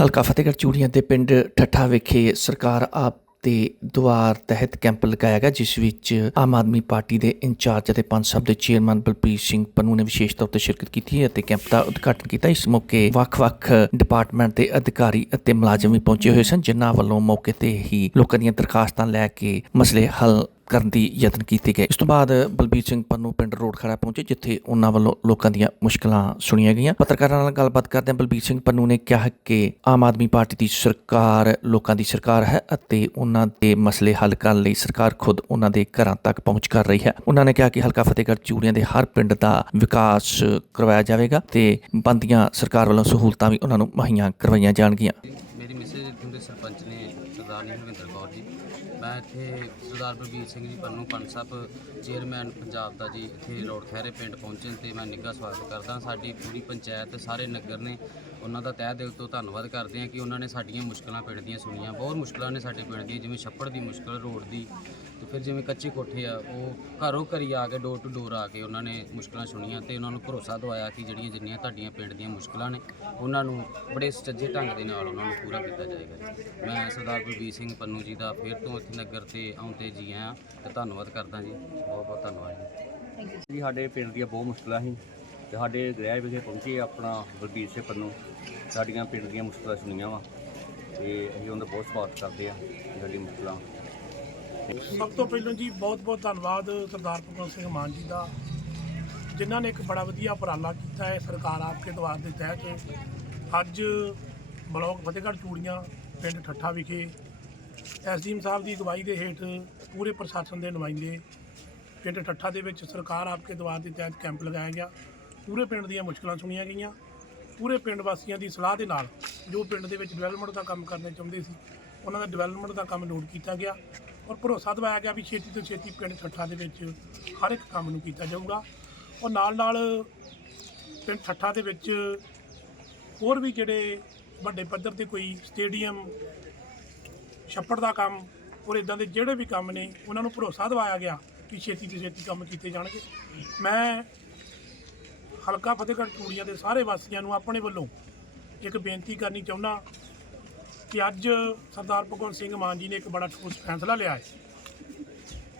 ਹਲਕਾ ਫਤਿਹਗੜ੍ਹ ਚੂੜੀਆਂ ਦੇ ਪਿੰਡ ਠੱਠਾ ਵਿਖੇ ਸਰਕਾਰ ਆਪ ਦੇ ਦੁਆਰ ਤਹਿਤ ਕੈਂਪ ਲਗਾਇਆ ਗਿਆ, ਜਿਸ ਵਿੱਚ ਆਮ ਆਦਮੀ ਪਾਰਟੀ ਦੇ ਇੰਚਾਰਜ ਅਤੇ ਪੰਜ ਸਭ ਦੇ ਚੇਅਰਮੈਨ ਬਲਪ੍ਰੀਤ ਸਿੰਘ ਪੰਨੂ ਨੇ ਵਿਸ਼ੇਸ਼ ਤੌਰ ਤੇ ਸ਼ਿਰਕਤ ਕੀਤੀ ਅਤੇ ਕੈਂਪ ਦਾ ਉਦਘਾਟਨ ਕੀਤਾ। ਇਸ ਮੌਕੇ ਵੱਖ-ਵੱਖ ਡਿਪਾਰਟਮੈਂਟ ਦੇ ਅਧਿਕਾਰੀ ਅਤੇ ਮੁਲਾਜ਼ਮ ਵੀ ਪਹੁੰਚੇ ਹੋਏ ਸਨ, ਜਿਨ੍ਹਾਂ ਵੱਲੋਂ ਮੌਕੇ ਤੇ ਹੀ ਲੋਕਾਂ ਦੀਆਂ ਦਰਖਾਸਤਾਂ ਲੈ ਕੇ ਮਸਲੇ ਹੱਲ ਕਰਨ ਦੀ ਯਤਨ ਕੀਤੇ ਗਏ ਇਸ ਤੋਂ ਬਾਅਦ ਬਲਬੀਰ ਸਿੰਘ ਪੰਨੂ ਪਿੰਡ ਰੋਡ ਖੜਾ ਪਹੁੰਚੇ, ਜਿੱਥੇ ਉਹਨਾਂ ਵੱਲੋਂ ਲੋਕਾਂ ਦੀਆਂ ਮੁਸ਼ਕਲਾਂ ਸੁਣੀਆਂ ਗਈਆਂ। ਪੱਤਰਕਾਰਾਂ ਨਾਲ ਗੱਲਬਾਤ ਕਰਦਿਆਂ ਬਲਬੀਰ ਸਿੰਘ ਪੰਨੂ ਨੇ ਕਿਹਾ ਕਿ ਆਮ ਆਦਮੀ ਪਾਰਟੀ ਦੀ ਸਰਕਾਰ ਲੋਕਾਂ ਦੀ ਸਰਕਾਰ ਹੈ ਅਤੇ ਉਹਨਾਂ ਦੇ ਮਸਲੇ ਹੱਲ ਕਰਨ ਲਈ ਸਰਕਾਰ ਖੁਦ ਉਹਨਾਂ ਦੇ ਘਰਾਂ ਤੱਕ ਪਹੁੰਚ ਕਰ ਰਹੀ ਹੈ। ਉਹਨਾਂ ਨੇ ਕਿਹਾ ਕਿ ਹਲਕਾ ਫਤਿਹਗੜ੍ਹ ਚੂੜੀਆਂ ਦੇ ਹਰ ਪਿੰਡ ਦਾ ਵਿਕਾਸ ਕਰਵਾਇਆ ਜਾਵੇਗਾ ਤੇ ਬੰਦੀਆਂ ਸਰਕਾਰ ਵੱਲੋਂ ਸਹੂਲਤਾਂ ਵੀ ਉਹਨਾਂ ਨੂੰ ਮੁਹੱਈਆ ਕਰਵਾਈਆਂ ਜਾਣਗੀਆਂ। ਮੇਰੀ ਮਿਸਿਸ ਇੱਥੋਂ ਸਰਪੰਚ ਨੇ ਸਰਦਾਰਨੀ ਹਰਵਿੰਦਰ ਕੌਰ ਜੀ। ਮੈਂ ਇੱਥੇ ਸਰਦਾਰ ਬਲਬੀਰ ਸਿੰਘ ਜੀ ਪੰਨੂ ਪੰਨ ਸਾਹਿਬ ਚੇਅਰਮੈਨ ਪੰਜਾਬ ਦਾ ਜੀ, ਇੱਥੇ ਰੋਡ ਖੈਰੇ ਪਿੰਡ ਪਹੁੰਚਣ ਤੇ ਮੈਂ ਨਿੱਘਾ ਸਵਾਗਤ ਕਰਦਾ। ਸਾਡੀ ਪੂਰੀ ਪੰਚਾਇਤ, ਸਾਰੇ ਨਗਰ ਨੇ ਉਹਨਾਂ ਦਾ ਤਹਿ ਦਿਲ ਤੋਂ ਧੰਨਵਾਦ ਕਰਦੇ ਹਾਂ ਕਿ ਉਹਨਾਂ ਨੇ ਸਾਡੀਆਂ ਮੁਸ਼ਕਲਾਂ ਪਿੰਡ ਦੀਆਂ ਸੁਣੀਆਂ। ਬਹੁਤ ਮੁਸ਼ਕਲਾਂ ਨੇ ਸਾਡੇ ਪਿੰਡ ਦੀਆਂ, ਜਿਵੇਂ ਛੱਪੜ ਦੀ ਮੁਸ਼ਕਲ, ਰੋਡ ਦੀ ਤੇ ਫਿਰ ਜਿਵੇਂ ਕੱਚੇ ਕੋਠੇ ਆ, ਉਹ ਘਰੋਂ ਘਰੀ ਆ ਕੇ ਡੋਰ ਟੂ ਡੋਰ ਆ ਕੇ ਉਹਨਾਂ ਨੇ ਮੁਸ਼ਕਲਾਂ ਸੁਣੀਆਂ ਤੇ ਉਹਨਾਂ ਨੂੰ ਭਰੋਸਾ ਦਵਾਇਆ ਕਿ ਜਿਹੜੀਆਂ ਜਿੰਨੀਆਂ ਤੁਹਾਡੀਆਂ ਪਿੰਡ ਦੀਆਂ ਮੁਸ਼ਕਲਾਂ ਨੇ, ਉਹਨਾਂ ਨੂੰ ਬੜੇ ਸੁਚੱਜੇ ਢੰਗ ਦੇ ਨਾਲ ਉਹਨਾਂ ਨੂੰ ਪੂਰਾ ਕੀਤਾ ਜਾਏਗਾ ਮੈਂ ਸਰਦਾਰ ਬਲਬੀਰ ਸਿੰਘ ਪੰਨੂ ਜੀ ਦਾ ਫਿਰ ਤੋਂ ਇੱਥੇ ਨਗਰ ਤੇ ਆਉਂਦੇ ਜੀ ਆਇਆਂ ਤੇ ਧੰਨਵਾਦ ਕਰਦਾ ਜੀ। ਬਹੁਤ ਬਹੁਤ ਧੰਨਵਾਦ ਜੀ, ਸਾਡੇ ਪਿੰਡ ਦੀਆਂ ਬਹੁਤ ਮੁਸ਼ਕਲਾਂ ਸੀ। ਤੇ ਸਾਡੇ ਗ੍ਰਹਿ ਵਿਖੇ ਪਹੁੰਚੇ ਆਪਣਾ ਬਲਬੀਰ ਸਿੰਘ ਪੰਨੂ ਸਾਡੀਆਂ ਪਿੰਡ ਦੀਆਂ ਮੁਸ਼ਕਲਾਂ ਸੁਣੀਆਂ ਵਾ। ਤੇ ਅਸੀਂ ਉਹਨਾਂ ਦਾ ਬਹੁਤ ਸਵਾਗਤ ਕਰਦੇ ਆ ਸਾਡੀ ਮੁਸ਼ਕਲਾਂ। ਸਭ ਤੋਂ ਪਹਿਲਾਂ ਜੀ ਬਹੁਤ ਬਹੁਤ ਧੰਨਵਾਦ ਸਰਦਾਰ ਭਗਵੰਤ ਸਿੰਘ ਮਾਨ ਜੀ ਦਾ, ਜਿਨ੍ਹਾਂ ਨੇ ਇੱਕ ਬੜਾ ਵਧੀਆ ਉਪਰਾਲਾ ਕੀਤਾ ਹੈ, ਸਰਕਾਰ ਆਪਕੇ ਦਵਾਰ ਦੇ ਤਹਿਤ। ਅੱਜ ਬਲਾਕ ਫਤਿਹਗੜ੍ਹ ਚੂੜੀਆਂ, ਪਿੰਡ ਠੱਠਾ ਵਿਖੇ ਐਸਡੀਐਮ ਸਾਹਿਬ ਦੀ ਅਗਵਾਈ ਦੇ ਹੇਠ ਪੂਰੇ ਪ੍ਰਸ਼ਾਸਨ ਦੇ ਨੁਮਾਇੰਦੇ ਪਿੰਡ ਠੱਠਾ ਦੇ ਵਿੱਚ ਸਰਕਾਰ ਆਪਕੇ ਦਵਾਰ ਦੇ ਤਹਿਤ ਕੈਂਪ ਲਗਾਇਆ ਗਿਆ। ਪੂਰੇ ਪਿੰਡ ਦੀਆਂ ਮੁਸ਼ਕਲਾਂ ਸੁਣੀਆਂ ਗਈਆਂ। ਪੂਰੇ ਪਿੰਡ ਵਾਸੀਆਂ ਦੀ ਸਲਾਹ ਦੇ ਨਾਲ ਜੋ ਪਿੰਡ ਦੇ ਵਿੱਚ ਡਿਵੈਲਪਮੈਂਟ ਦਾ ਕੰਮ ਕਰਨਾ ਚਾਹੁੰਦੇ ਸੀ, ਉਹਨਾਂ ਦਾ ਡਿਵੈਲਪਮੈਂਟ ਦਾ ਕੰਮ ਨੋਟ ਕੀਤਾ ਗਿਆ ਔਰ ਭਰੋਸਾ ਦਿਵਾਇਆ ਗਿਆ ਵੀ ਛੇਤੀ ਤੋਂ ਛੇਤੀ ਪਿੰਡ ਠੱਠਾ ਦੇ ਵਿੱਚ ਹਰ ਇੱਕ ਕੰਮ ਨੂੰ ਕੀਤਾ ਜਾਊਗਾ। ਔਰ ਨਾਲ ਨਾਲ ਪਿੰਡ ਠੱਠਾ ਦੇ ਵਿੱਚ ਹੋਰ ਵੀ ਜਿਹੜੇ ਵੱਡੇ ਪੱਧਰ ਤੇ ਕੋਈ ਸਟੇਡੀਅਮ ਛੱਪੜ ਦਾ ਕੰਮ ਔਰ ਇਦਾਂ ਦੇ ਜਿਹੜੇ ਵੀ ਕੰਮ ਨੇ, ਉਹਨਾਂ ਨੂੰ ਭਰੋਸਾ ਦਿਵਾਇਆ ਗਿਆ ਕਿ ਛੇਤੀ ਤੋਂ ਛੇਤੀ ਕੰਮ ਕੀਤੇ ਜਾਣਗੇ। ਮੈਂ ਹਲਕਾ ਫਤਿਹਗੜ੍ਹ ਚੂੜੀਆਂ ਦੇ ਸਾਰੇ ਵਾਸੀਆਂ ਨੂੰ ਆਪਣੇ ਵੱਲੋਂ ਇੱਕ ਬੇਨਤੀ ਕਰਨੀ ਚਾਹੁੰਦਾ ਕਿ ਅੱਜ ਸਰਦਾਰ ਭਗਵੰਤ ਸਿੰਘ ਮਾਨ ਜੀ ਨੇ ਇੱਕ ਬੜਾ ਠੋਸ ਫੈਸਲਾ ਲਿਆ ਹੈ।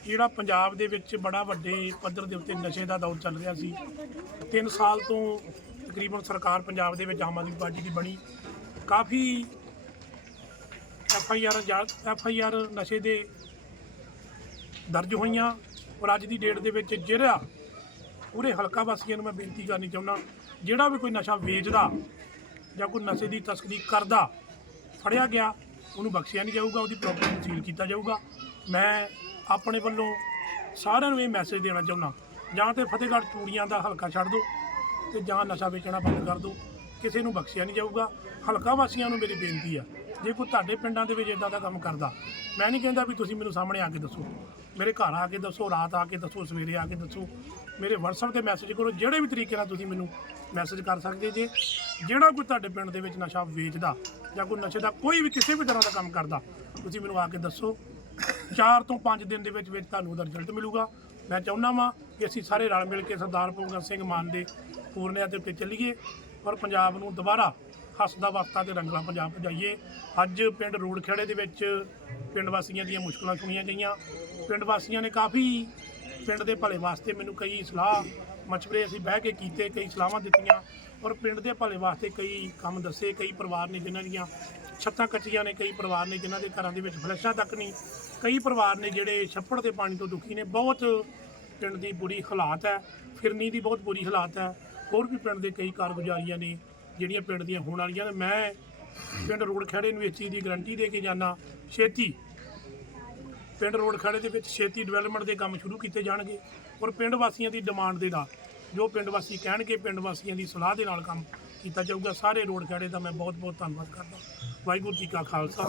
ਜਿਹੜਾ ਪੰਜਾਬ ਦੇ ਵਿੱਚ ਬੜਾ ਵੱਡੇ ਪੱਧਰ ਦੇ ਉੱਤੇ ਨਸ਼ੇ ਦਾ ਦੌਰ ਚੱਲ ਰਿਹਾ ਸੀ। 3 ਸਾਲ ਤੋਂ ਤਕਰੀਬਨ ਸਰਕਾਰ ਪੰਜਾਬ ਦੇ ਵਿੱਚ ਆਮ ਆਦਮੀ ਪਾਰਟੀ ਦੀ ਬਣੀ। ਕਾਫੀ F I R F I R ਨਸ਼ੇ ਦੇ ਦਰਜ ਹੋਈਆਂ ਔਰ ਅੱਜ ਦੀ ਡੇਟ ਦੇ ਵਿੱਚ ਜਿਹੜਾ ਪੂਰੇ ਹਲਕਾ ਵਾਸੀਆਂ ਨੂੰ ਮੈਂ ਬੇਨਤੀ ਕਰਨੀ ਚਾਹੁੰਦਾ, ਜਿਹੜਾ ਵੀ ਕੋਈ ਨਸ਼ਾ ਵੇਚਦਾ ਜਾਂ ਕੋਈ ਨਸ਼ੇ ਦੀ ਤਸਕਰੀ ਕਰਦਾ, ਫੜਿਆ ਗਿਆ, ਉਹਨੂੰ ਬਖਸ਼ਿਆ ਨਹੀਂ ਜਾਊਗਾ, ਉਹਦੀ ਪ੍ਰੋਪਰਟੀ ਨੂੰ ਸੀਲ ਕੀਤਾ ਜਾਊਗਾ। ਮੈਂ ਆਪਣੇ ਵੱਲੋਂ ਸਾਰਿਆਂ ਨੂੰ ਇਹ ਮੈਸੇਜ ਦੇਣਾ ਚਾਹੁੰਦਾ, ਜਾਂ ਤੇ ਫਤਿਹਗੜ੍ਹ ਚੂੜੀਆਂ ਦਾ ਹਲਕਾ ਛੱਡ ਦਿਓ ਤੇ ਜਾਂ ਨਸ਼ਾ ਵੇਚਣਾ ਬੰਦ ਕਰ ਦਿਓ, ਕਿਸੇ ਨੂੰ ਬਖਸ਼ਿਆ ਨਹੀਂ ਜਾਊਗਾ। ਹਲਕਾ ਵਾਸੀਆਂ ਨੂੰ ਮੇਰੀ ਬੇਨਤੀ ਆ ਜੇ ਕੋਈ ਤੁਹਾਡੇ ਪਿੰਡਾਂ ਦੇ ਵਿੱਚ ਇਦਾਂ ਦਾ ਕੰਮ ਕਰਦਾ, ਮੈਂ ਨਹੀਂ ਕਹਿੰਦਾ ਵੀ ਤੁਸੀਂ ਮੈਨੂੰ ਸਾਹਮਣੇ ਆ ਕੇ ਦੱਸੋ। ਮੇਰੇ ਘਰ ਆ ਕੇ ਦੱਸੋ, ਰਾਤ ਆ ਕੇ ਦੱਸੋ, ਸਵੇਰੇ ਆ ਕੇ ਦੱਸੋ। ਮੇਰੇ WhatsApp ਤੇ ਮੈਸੇਜ ਕਰੋ, ਜਿਹੜੇ ਵੀ ਤਰੀਕੇ ਨਾਲ ਤੁਸੀਂ ਮੈਨੂੰ ਮੈਸੇਜ ਕਰ ਸਕਦੇ ਜੇ। ਜਿਹੜਾ ਕੋਈ ਤੁਹਾਡੇ ਪਿੰਡ ਦੇ ਵਿੱਚ ਨਸ਼ਾ ਵੇਚਦਾ ਜਾਂ ਕੋਈ ਨਸ਼ੇ ਦਾ ਕੋਈ ਵੀ ਕਿਸੇ ਵੀ ਤਰ੍ਹਾਂ ਦਾ ਕੰਮ ਕਰਦਾ, ਤੁਸੀਂ ਮੈਨੂੰ ਆ ਕੇ ਦੱਸੋ। 4 ਤੋਂ 5 ਦਿਨ ਦੇ ਵਿੱਚ ਵਿੱਚ ਤੁਹਾਨੂੰ ਉਹਦਾ ਰਿਜ਼ਲਟ ਮਿਲੂਗਾ। ਮੈਂ ਚਾਹੁੰਦਾ ਵਾਂ ਕਿ ਅਸੀਂ ਸਾਰੇ ਰਲ ਮਿਲ ਕੇ ਸਰਦਾਰ ਭਗਵੰਤ ਸਿੰਘ ਮਾਨ ਦੇ ਪੂਰਨਿਆਂ ਦੇ ਉੱਤੇ ਚੱਲੀਏ ਔਰ ਪੰਜਾਬ ਨੂੰ ਦੁਬਾਰਾ ਹੱਸਦਾ ਵਸਤਾ ਤੇ ਰੰਗਲਾ ਪੰਜਾਬ ਭਜਾਈਏ। ਅੱਜ ਪਿੰਡ ਰੋਡਖੇੜੇ ਦੇ ਵਿੱਚ ਪਿੰਡ ਵਾਸੀਆਂ ਦੀਆਂ ਮੁਸ਼ਕਲਾਂ ਸੁਣੀਆਂ ਗਈਆਂ। ਪਿੰਡ ਵਾਸੀਆਂ ਨੇ ਕਾਫੀ ਪਿੰਡ ਦੇ ਭਲੇ ਵਾਸਤੇ ਮੈਨੂੰ ਕਈ ਸਲਾਹ, ਮਸ਼ਵਰੇ ਅਸੀਂ ਬਹਿ ਕੇ ਕੀਤੇ, ਕਈ ਸਲਾਹਾਂ ਦਿੱਤੀਆਂ ਔਰ ਪਿੰਡ ਦੇ ਭਲੇ ਵਾਸਤੇ ਕਈ ਕੰਮ ਦੱਸੇ, ਕਈ ਪਰਿਵਾਰ ਨੇ ਜਿਨ੍ਹਾਂ ਦੀਆਂ ਛੱਤਾਂ ਕੱਚੀਆਂ ਨੇ, ਕਈ ਪਰਿਵਾਰ ਨੇ ਜਿਨ੍ਹਾਂ ਦੇ ਘਰਾਂ ਦੇ ਵਿੱਚ ਫਲੈਸ਼ਾਂ ਤੱਕ ਨਹੀਂ, ਕਈ ਪਰਿਵਾਰ ਨੇ ਜਿਹੜੇ ਛੱਪੜ ਦੇ ਪਾਣੀ ਤੋਂ ਦੁਖੀ ਨੇ, ਬਹੁਤ ਪਿੰਡ ਦੀ ਬੁਰੀ ਹਾਲਾਤ ਹੈ, ਫਿਰਨੀ ਦੀ ਬਹੁਤ ਬੁਰੀ ਹਾਲਾਤ ਹੈ, ਹੋਰ ਵੀ ਪਿੰਡ ਦੇ ਕਈ ਕਾਰਗੁਜ਼ਾਰੀਆਂ ਨੇ ਜਿਹੜੀਆਂ ਪਿੰਡ ਦੀਆਂ ਹੋਣ ਵਾਲੀਆਂ ਨੇ, ਮੈਂ ਪਿੰਡ ਰੋਡ ਖੜੇ ਨੂੰ ਇਸ ਚੀਜ਼ ਦੀ ਗਾਰੰਟੀ ਦੇ ਕੇ ਜਾਣਾ ਛੇਤੀ ਪਿੰਡ ਰੋਡ ਖੜੇ ਦੇ ਵਿੱਚ ਛੇਤੀ ਡਿਵੈਲਪਮੈਂਟ ਦੇ ਕੰਮ ਸ਼ੁਰੂ ਕੀਤੇ ਜਾਣਗੇ ਔਰ ਪਿੰਡ ਵਾਸੀਆਂ ਦੀ ਡਿਮਾਂਡ ਦੇ ਨਾਲ, ਜੋ ਪਿੰਡ ਵਾਸੀ ਕਹਿਣਗੇ ਪਿੰਡ ਵਾਸੀਆਂ ਦੀ ਸਲਾਹ ਦੇ ਨਾਲ ਕੰਮ ਕੀਤਾ ਜਾਊਗਾ, ਸਾਰੇ ਰੋਡ ਖੜੇ ਦਾ ਮੈਂ ਬਹੁਤ ਬਹੁਤ ਧੰਨਵਾਦ ਕਰਦਾ। ਵਾਹਿਗੁਰੂ ਜੀ ਕਾ ਖਾਲਸਾ।